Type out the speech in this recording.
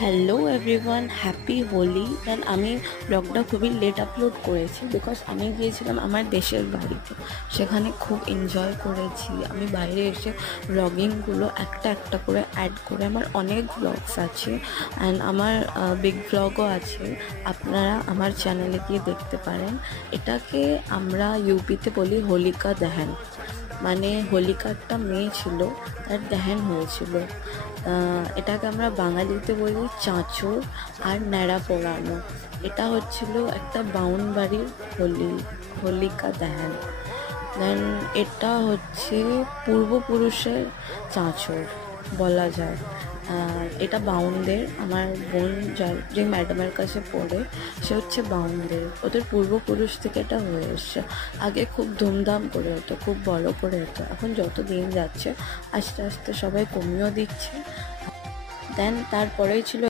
Hello everyone, happy Holi. Then আমি ব্লগটা খুবই লেট আপলোড করেছি বিকজ আমি গিয়েছিলাম আমার দেশের বাড়িতে, সেখানে খুব এনজয় করেছি। আমি বাইরে এসে ব্লগিংগুলো একটা একটা করে অ্যাড করে, আমার অনেক ব্লগস আছে অ্যান্ড আমার বিগ ব্লগও আছে, আপনারা আমার চ্যানেলে গিয়ে দেখতে পারেন। এটাকে আমরা ইউপিতে বলি হোলিকা দহন, মানে হোলিকা একটা মেয়ে ছিল, তার দহন হয়েছিল। এটাকে আমরা বাঙালিতে বলি চাঁচর আর ন্যাড়া পোড়ানো। এটা হচ্ছিল একটা বাউন বাড়ির হোলিকা দহন। দেন এটা হচ্ছে পূর্বপুরুষের চাঁচর বলা যায়। আর এটা বাউনদের, আমার বোন যে ম্যাডামের কাছে পড়ে, সে হচ্ছে বাউনদের, ওদের পূর্বপুরুষ থেকে এটা হয়ে এসছে। আগে খুব ধুমধাম করে হতো, খুব বড় করে হতো, এখন যত দিন যাচ্ছে আস্তে আস্তে সবাই কমিয়েও দিচ্ছে। দেন তারপরেই ছিল